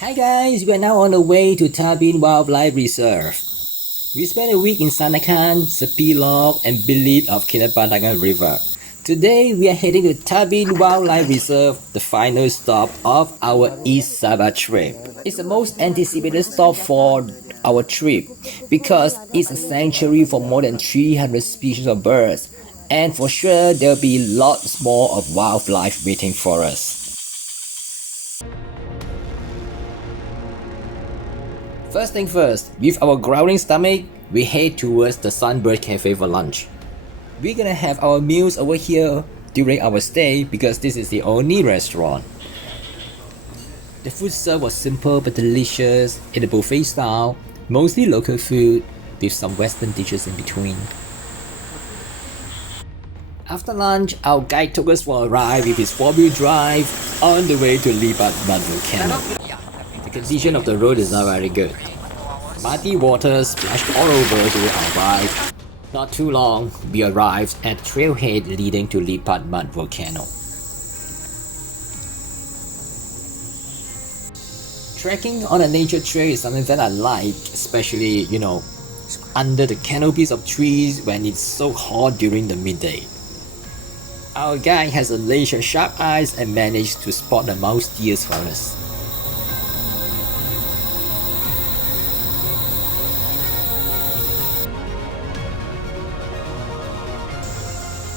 Hi guys, we are now on the way to Tabin Wildlife Reserve. We spent a week in Sanakan, Sepilok, and Bilip of Kinabatangan River. Today we are heading to Tabin Wildlife Reserve, the final stop of our East Sabah trip. It's the most anticipated stop for our trip because it's a sanctuary for more than 300 species of birds, and for sure there'll be lots more of wildlife waiting for us. First thing first, with our growling stomach, we head towards the Sunbird Cafe for lunch. We're gonna have our meals over here during our stay because this is the only restaurant. The food served was simple but delicious in a buffet style, mostly local food with some western dishes in between. After lunch, our guide took us for a ride with his 4-wheel drive on the way to Lipat Mud Volcano. The condition of the road is not very good. Muddy water splashed all over during our ride. Not too long, we arrived at the trailhead leading to Lipat Mud Volcano. Trekking on a nature trail is something that I like, especially, under the canopies of trees when it's so hot during the midday. Our guide has a laser sharp eyes and managed to spot the mouse deers for us.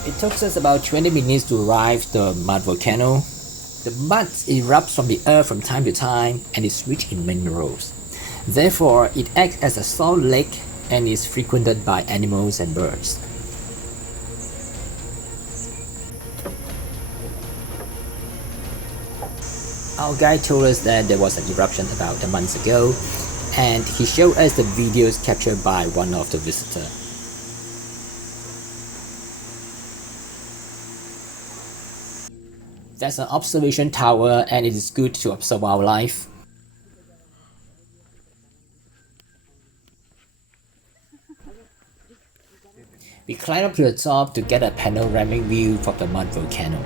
It took us about 20 minutes to arrive the mud volcano. The mud erupts from the earth from time to time and is rich in minerals. Therefore, it acts as a salt lake and is frequented by animals and birds. Our guide told us that there was an eruption about a month ago, and he showed us the videos captured by one of the visitors. There's an observation tower and it is good to observe wildlife. We climbed up to the top to get a panoramic view from the mud volcano.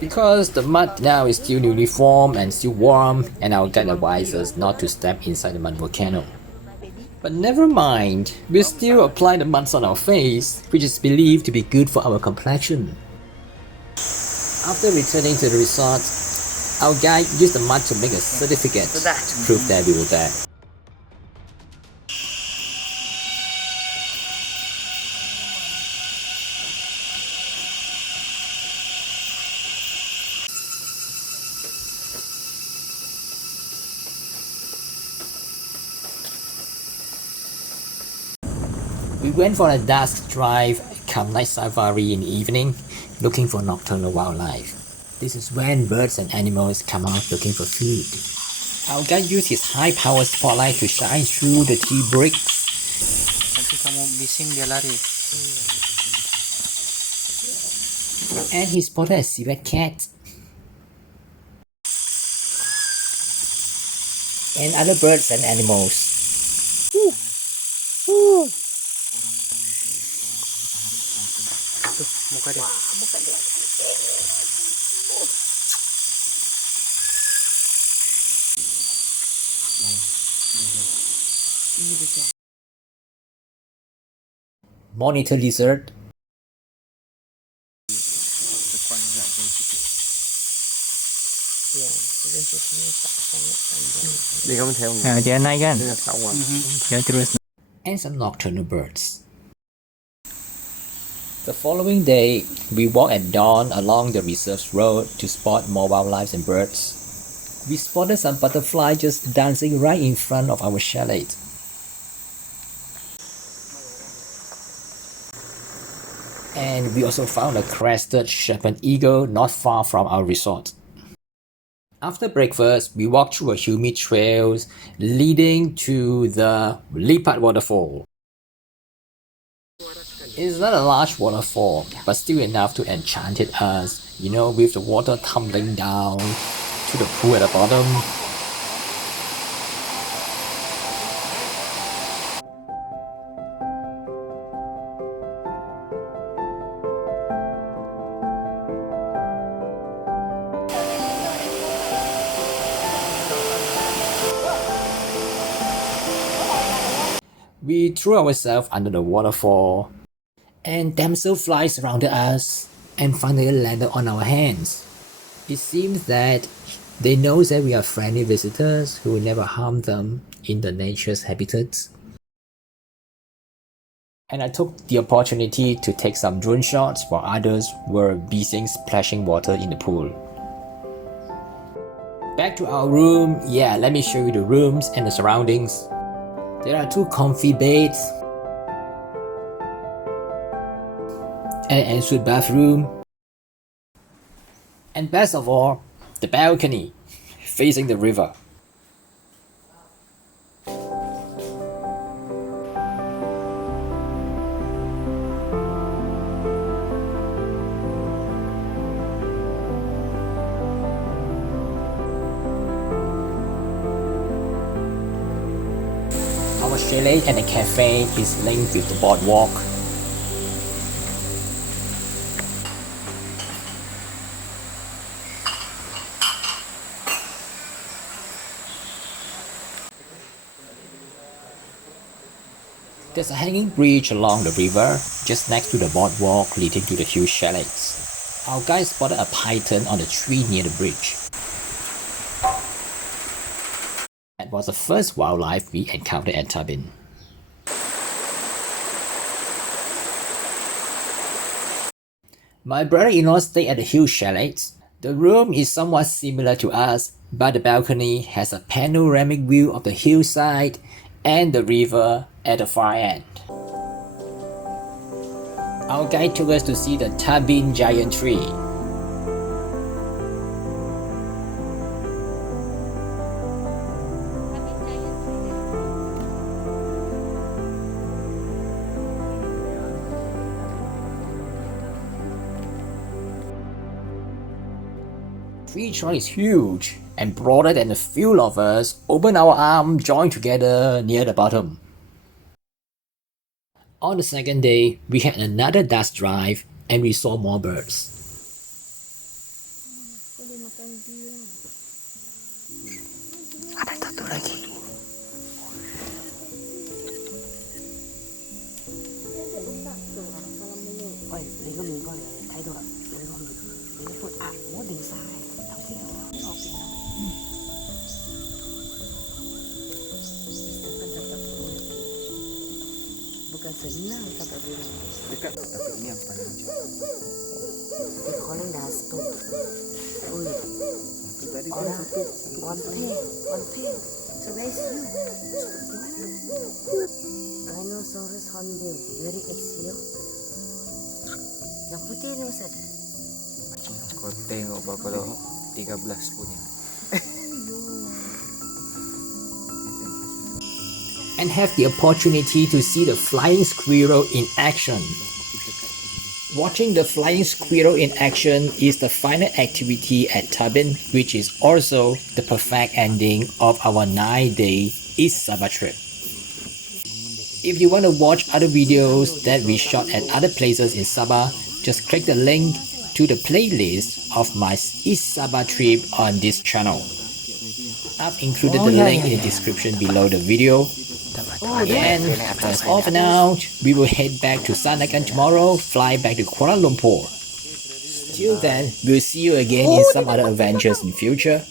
Because the mud now is still newly formed and still warm, and our guide advised us not to step inside the mud volcano. But never mind, we still apply the mud on our face, which is believed to be good for our complexion. After returning to the resort, our guide used the mud to make a certificate to prove that we were there. We went for a dusk drive, come night safari in the evening, looking for nocturnal wildlife. This is when birds and animals come out looking for food. Our guide used his high-powered spotlight to shine through the tea bricks. Nanti kamu bising dia lari. And he spotted a civet cat. And other birds and animals. Tuh, muka dia. Monitor lizard. Dia naik kan? Dia terus. And some nocturnal birds. The following day, we walked at dawn along the reserve road to spot more wildlife and birds. We spotted some butterflies just dancing right in front of our chalet. And we also found a crested shepherd eagle not far from our resort. After breakfast, we walked through a humid trails leading to the Lipat waterfall. It's not a large waterfall, but still enough to enchant us, with the water tumbling down to the pool at the bottom. We threw ourselves under the waterfall, and damsel flies surrounded us and finally landed on our hands. It seems that they know that we are friendly visitors who will never harm them in the nature's habitats. And I took the opportunity to take some drone shots while others were busy splashing water in the pool. Back to our room. Yeah, let me show you the rooms and the surroundings. There are 2 comfy beds, an ensuite bathroom, and best of all, the balcony facing the river. Our chalet and the cafe is linked with the boardwalk. There's a hanging bridge along the river just next to the boardwalk leading to the huge chalets. Our guys spotted a python on the tree near the bridge. That was the first wildlife we encountered at Tabin. My brother-in-law stayed at the huge chalets. The room is somewhat similar to us, but the balcony has a panoramic view of the hillside and the river at the far end. Our guide took us to see the Tabin giant tree. Tree trunk is huge and broader than a few of us open our arms joined together near the bottom. On the second day, we had another dust drive and we saw more birds. Ada satu lagi. Bukan senang sampai dulu. Dekat tapi ini yang paling jauh. Kalau dah stop. Oi. Tadi Orang satu. One pay. So guys, Rhinoceros hornbill, very axial. Yang putih ni Ustaz. Kau tengok kalau 13 punya. And have the opportunity to see the flying squirrel in action. Watching the flying squirrel in action is the final activity at Tabin, which is also the perfect ending of our 9-day East Sabah trip. If you want to watch other videos that we shot at other places in Sabah, just click the link to the playlist of my East Sabah trip on this channel. I've included the link in the description below the video. And that's all for now. We will head back to Sandakan tomorrow, fly back to Kuala Lumpur. Till then, we'll see you again in some other adventures in future.